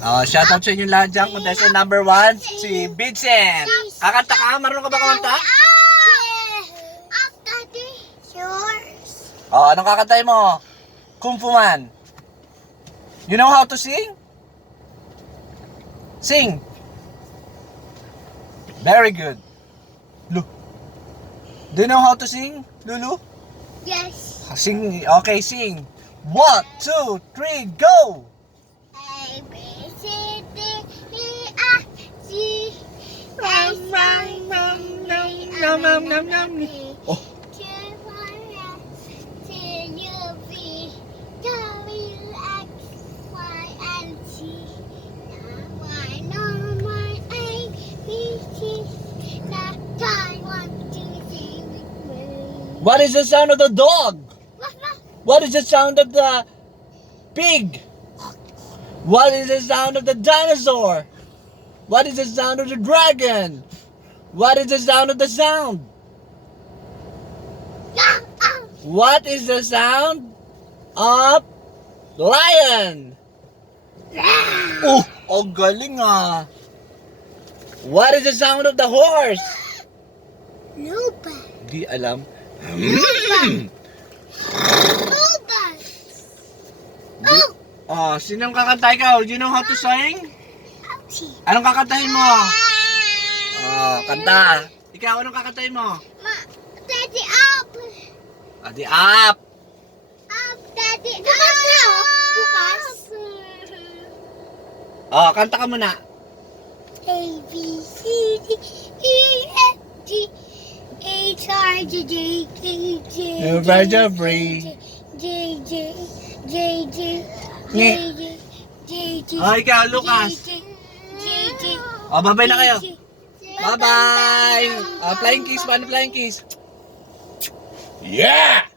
Shoutout sa inyo lahat dyan. Contestant number 1, si Vincent. Kakanta ka? Marunong ka ba kumanta? Anong kakantay mo? Kung Fu Man. You know how to sing? Sing. Very good. Do you know how to sing, Lulu? Yes. Sing. Okay, sing. 1, 2, 3, go! A, B, C, D, E, F, G, H, I, J, Oh. Q, R, S, T, U, V, W, X, Y, and Z. Y, no, Y, A, B, C, that I want to see with me. What is the sound of the dog? What is the sound of the pig? What is the sound of the dinosaur? What is the sound of the dragon? What is the sound of the sound? What is the sound of lion? Oh, ang galing ah. What is the sound of the horse? Nobody. Di alam. Sinong kakanta ikaw? Do you know how to sing? Anong kakantahin mo? Kanta. Ikaw, anong kakantahin mo? Daddy up. Adi up. Up, daddy up. Bukas. Kanta ka muna. A, B, C, D, E, F, G, H, I, J, J, K, J, J, J, J, J, Ikaw, Lucas. Babay na kayo. Bye-bye. Flying kiss. Paano flying kiss? Yeah!